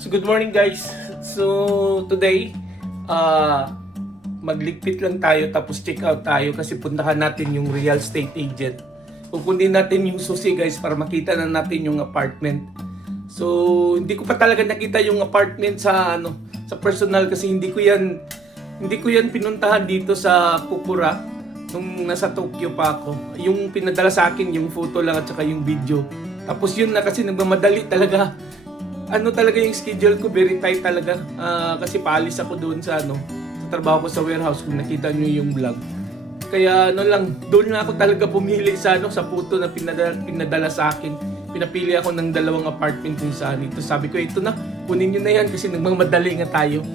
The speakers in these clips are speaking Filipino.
So good morning guys. So today, magligpit lang tayo tapos check out tayo kasi puntahan natin yung real estate agent. Pupuntin natin yung susi guys para makita na natin yung apartment. So hindi ko pa talaga nakita yung apartment sa personal kasi hindi ko yan pinuntahan dito sa Kokura nung nasa Tokyo pa ako. Yung pinadala sa akin yung photo lang at saka yung video. Tapos yun na kasi nagmamadali talaga. Talaga yung schedule ko, very tight talaga. Kasi paalis ako doon sa trabaho ko sa warehouse kung nakita nyo yung vlog. Kaya doon na ako talaga pumili sa photo na pinadala sa akin. Pinapili ako ng 2 apartment kung saan ito. Sabi ko, ito na, kunin nyo na yan kasi nagmamadali nga tayo.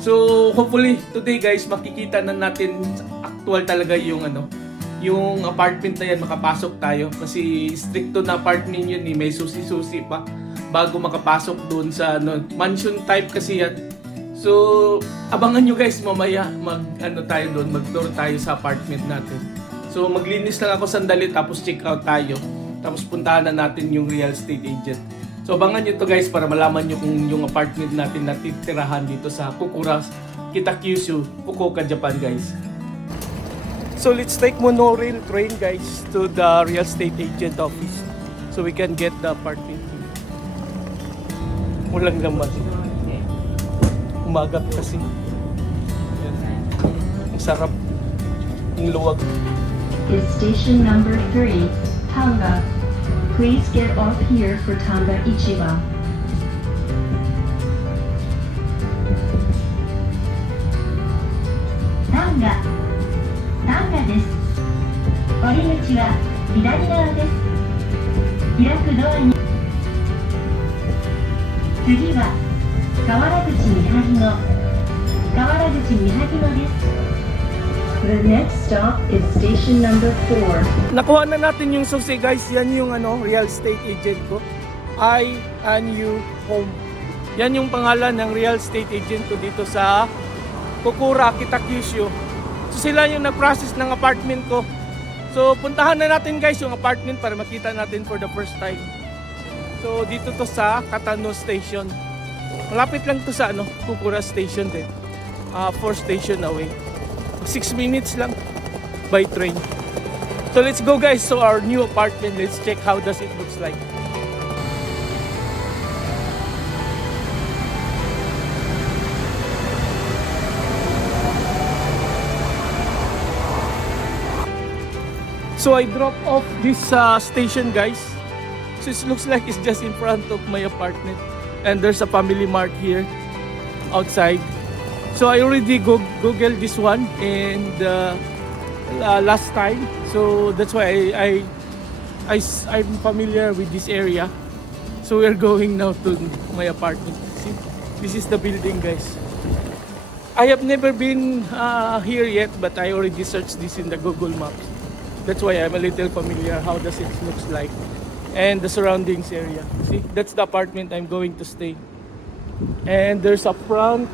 So, hopefully, today guys, makikita na natin actual talaga yung apartment na yan, makapasok tayo. Kasi stricto na apartment yun, may susi-susi pa bago makapasok doon sa mansion type kasi yan. So, abangan nyo guys mamaya mag-tour tayo sa apartment natin. So, maglinis lang ako sandali tapos check out tayo. Tapos puntahan na natin yung real estate agent. So, abangan nyo to guys para malaman nyo kung yung apartment natin natitirahan dito sa Kokura, Kitakyushu, Fukuoka, Japan guys. So, let's take monorail train guys to the real estate agent office so we can get the apartment. Walang laman. Umagat kasi. Yan. Ang sarap. Ang luwag. Is station number 3, Tanga. Please get off here for Tanga Ichiba. Tanga. Tanga です。降り口は左側です。開くドアに次は河原口三萩野です。The next stop is station number 4. Nakuha na natin yung susi guys. Yan yung real estate agent ko. I and you home. Yan yung pangalan ng real estate agent ko dito sa Kokura, Kitakyushu. So sila yung nag-process ng apartment ko. So puntahan na natin guys yung apartment para makita natin for the first time. So dito to sa Katano Station. Malapit lang to sa Kokura Station din. 4 station away. 6 minutes lang by train. So let's go guys to our new apartment. Let's check how does it looks like. So I dropped off this station guys. So it looks like it's just in front of my apartment. And there's a family mart here outside. So I already googled this one and last time. So that's why I'm familiar with this area. So we're going now to my apartment. See, this is the building guys. I have never been here yet, but I already searched this in the Google Maps. That's why I'm a little familiar how does it looks like. And the surroundings area. See, that's the apartment I'm going to stay. And there's a front.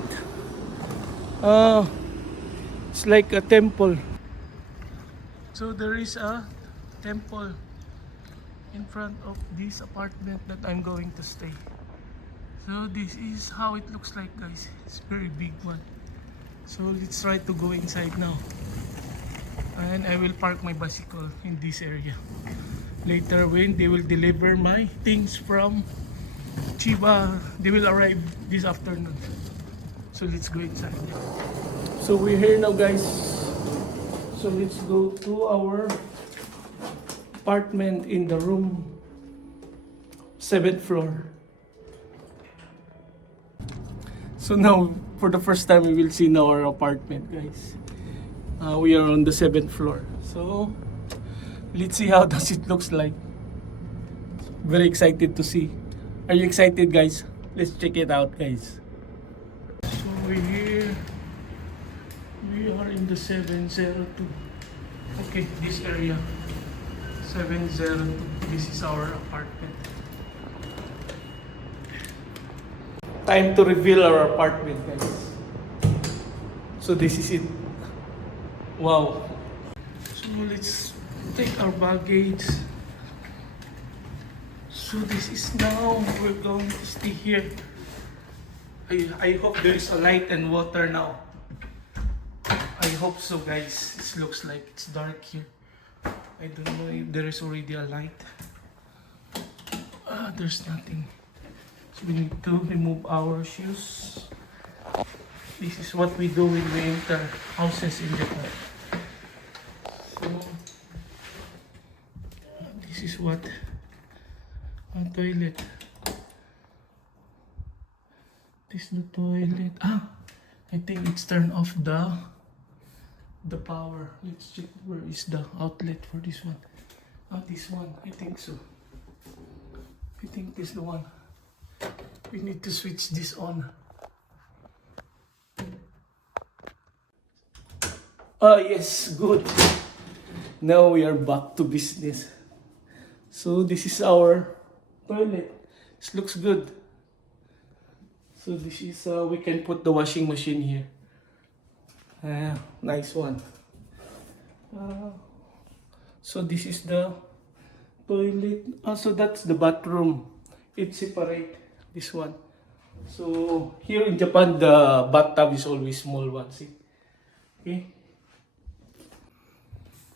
It's like a temple. So there is a temple in front of this apartment that I'm going to stay. So this is how it looks like guys. It's a very big one. So let's try to go inside now. And I will park my bicycle in this area. Later when they will deliver my things from Chiba, they will arrive this afternoon. So let's go inside. So we're here now guys. So let's go to our apartment in the room 7th floor. So now for the first time we will see now our apartment guys. We are on the 7th floor. So let's see how does it looks like. Very excited to see. Are you excited guys? Let's check it out guys. So we're here. We are in the 702. Okay, this area. 702. This is our apartment. Time to reveal our apartment guys. So this is it. Wow. So let's take our baggage. So this is now we're going to stay here I hope there is a light and water now. I hope so, guys. It looks like it's dark here. I don't know if there is already a light. There's nothing. So we need to remove our shoes. This is what we do when we enter houses in Japan. So this is what a toilet. This is the toilet. I think it's turned off the power. Let's check where is the outlet for this one. This one. I think so. I think this is the one. We need to switch this on. Yes, good. Now we are back to business. So this is our toilet. This looks good. So this is, we can put the washing machine here. Nice one. So this is the toilet. So that's the bathroom. It's separate, this one. So here in Japan, the bathtub is always small one, see? Okay.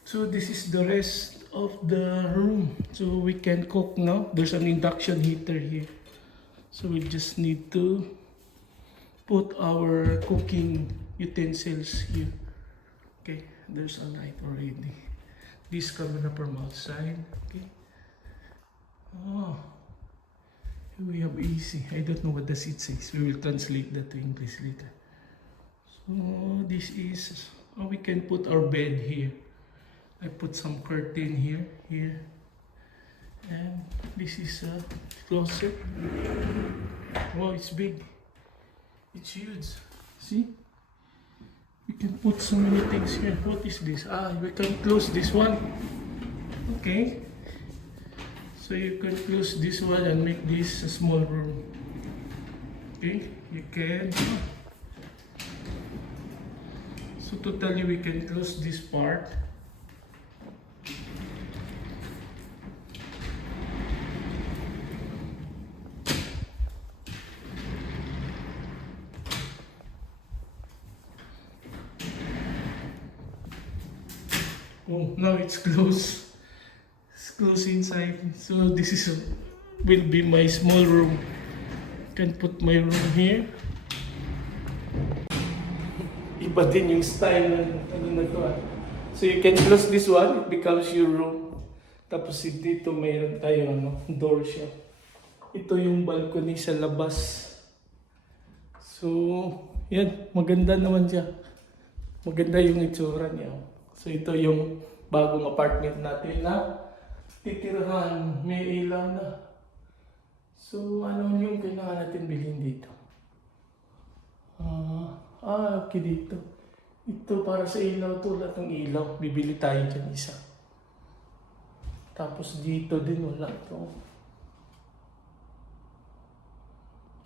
So this is the rest of the room. So we can cook now. There's an induction heater here. So we just need to put our cooking utensils here. Okay, there's a light already. This camera from outside. Okay. Here we have AC. I don't know what the seat says. We will translate that to English later. So this is, we can put our bed here. I put some curtain here, and this is a closet. Wow, it's big. It's huge. See? We can put so many things here. What is this? We can close this one. Okay. So you can close this one and make this a small room. Okay. You can. So totally we can close this part. Oh, now it's closed. It's closed inside. So this is will be my small room. Can put my room here. Iba din yung style ng ano na to. So you can close this one, it becomes your room. Tapos dito mayroon tayo door siya. Ito yung balcony sa labas. So, yan, maganda naman siya. Maganda yung itsura niya. So ito yung bagong apartment natin na titirahan, may ilaw na. So ano yung kailangan natin bilhin dito? Okay dito. Ito para sa ilaw, tulad ng ilaw. Bibili tayo dyan isa. Tapos dito din wala to.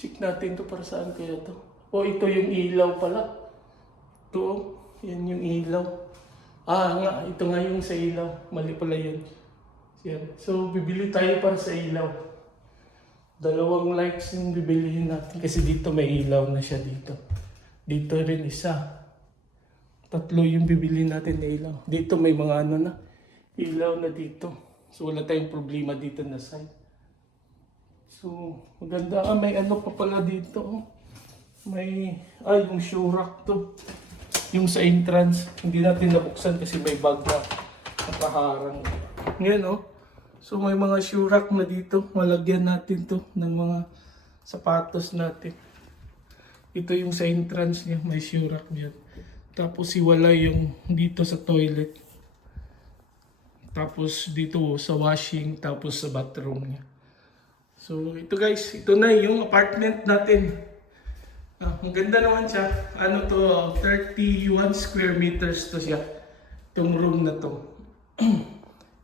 Check natin to para saan kaya to. Ito yung ilaw pala. Ito, yan yung ilaw. Ito nga yung sa ilaw. Mali pala yun. Yan. So, bibili tayo para sa ilaw. 2 lights yung bibilihin natin. Kasi dito may ilaw na siya dito. Dito rin isa. 3 yung bibili natin na ilaw. Dito may mga ilaw na dito. So, wala tayong problema dito na side. So, maganda. May pa pala dito. May, yung shoe rack to. Yung sa entrance, hindi natin nabuksan kasi may bag na nakaharang. Ngayon, so may mga shoe rack na dito. Malagyan natin to ng mga sapatos natin. Ito yung sa entrance niya, may shoe rack dyan. Tapos iwala yung dito sa toilet. Tapos dito sa washing, tapos sa bathroom niya. So ito guys, ito na yung apartment natin. Ang ganda naman siya. 31 square meters to siya. Itong room na to.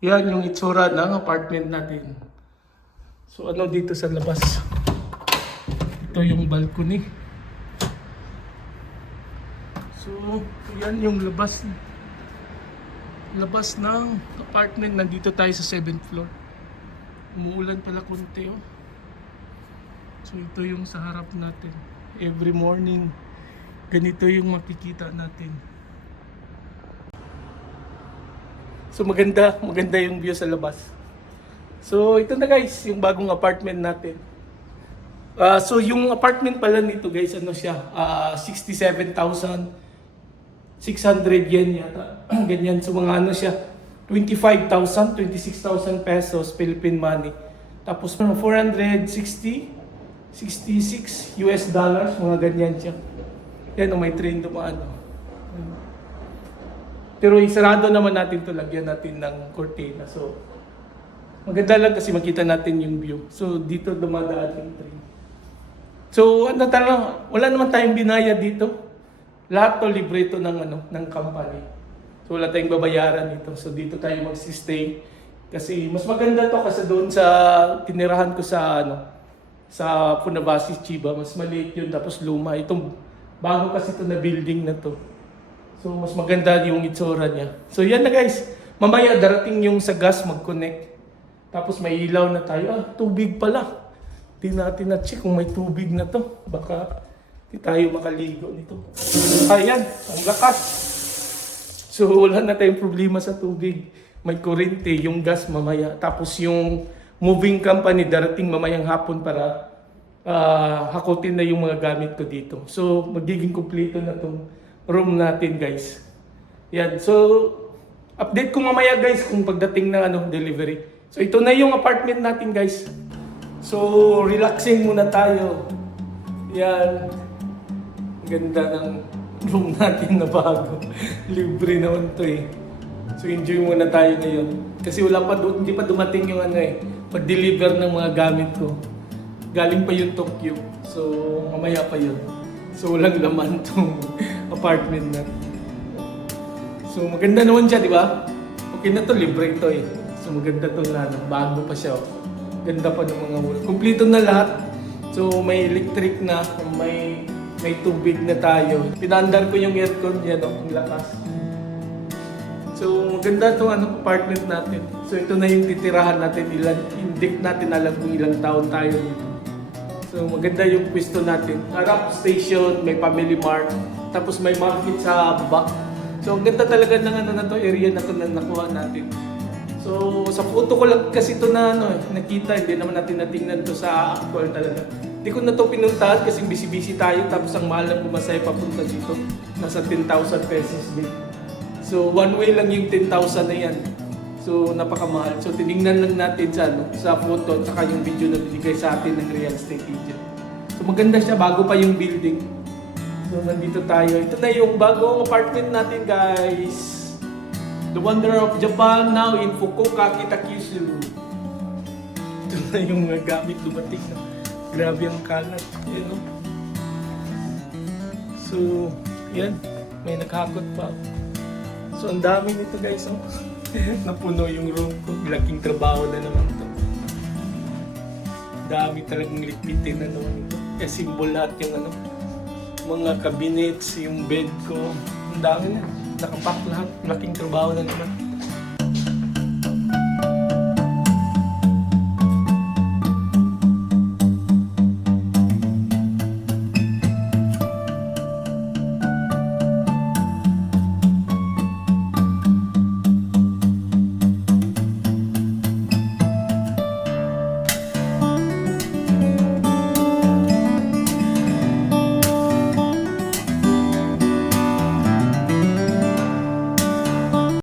Yan yung itsura ng apartment natin. So dito sa labas. Ito yung balcony. So yan yung labas. Labas ng apartment. Nandito tayo sa 7th floor. Umuulan pala konti. So ito yung sa harap natin. Every morning, ganito yung makikita natin. So maganda yung view sa labas. So ito na guys, yung bagong apartment natin. So yung apartment pala nito guys, ano siya, 67,600 yen yata. Ganyan, so mga ano siya, 25,000, 26,000 pesos Philippine money. Tapos 466 US dollars, mga ganyan siya. Yan, may train dumaan. Pero isarado naman natin to, lagyan natin ng cortina. So maganda lang kasi makita natin yung view. So dito dumadaan yung train. So ano talaga, wala naman tayong binayad dito. Lahat to libre ito ng company. So wala tayong babayaran dito. So dito tayo magsistay. Kasi mas maganda to kasi doon sa tinirahan ko sa sa Funabashi Chiba, mas maliit yun tapos luma. Itong bago kasi ito na building na to. So mas maganda yung itsura niya. So yan na guys. Mamaya darating yung sa gas mag-connect. Tapos may ilaw na tayo. Tubig pala. Di natin na-check kung may tubig na to. Baka di tayo makaligo nito. Ayan, ang lakas. So wala na tayong problema sa tubig. May kuryente, yung gas mamaya. Tapos yung moving company darating mamayang hapon para hakutin na yung mga gamit ko dito. So magiging kumpleto na tong room natin guys. Yan. So update ko mamaya guys kung pagdating ng delivery. So ito na yung apartment natin guys. So relaxing muna tayo. Yan. Ganda ng room natin na bago. Libre naman to eh. So enjoy muna tayo ngayon. Kasi hindi pa dumating yung pag-deliver ng mga gamit ko. Galing pa yung Tokyo. So mamaya pa yun. So walang laman tong apartment na. So maganda naman siya, di ba? Okay na to, libre to eh. So maganda to bago pa siya. Ganda pa ng mga wall. Kompleto na lahat. So may electric na, may tubig na tayo. Pinandar ko yung aircon yan, ang lakas. So maganda itong apartment natin. So ito na yung titirahan natin. Hindi natin alam kung ilang taon tayo dito. So maganda yung pwesto natin. Harap station, may family mart. Tapos may market sa back. So ang ganda talaga ng area na to na nakuha natin. So sa photo ko lang kasi ito na nakita. Hindi naman natin natingnan to sa actual talaga. Hindi ko na to pinuntahan kasi busy-busy tayo. Tapos ang mahal ng bumasay papunta dito. Nasa 10,000 pesos din. So one way lang yung 10,000 na yan. So napakamahal. So tinignan lang natin sa photo at saka yung video na binigay sa atin ng real estate agent. So maganda siya, bago pa yung building. So nandito tayo. Ito na yung bagong apartment natin guys. The Wonder of Japan now in Fukuoka, Kitakyushu. Ito na yung mga gamit dumating na. Grabe ang kalat. Yan, no? So yan. May naghakot pa. So ang dami nito guys. Napuno yung room ko. Laking trabaho na naman ito. Dami talagang lipitin na naman ito. Kaya symbol lahat yung mga cabinets, yung bed ko. Ang dami na. Nakapack lahat. Laking trabaho na naman.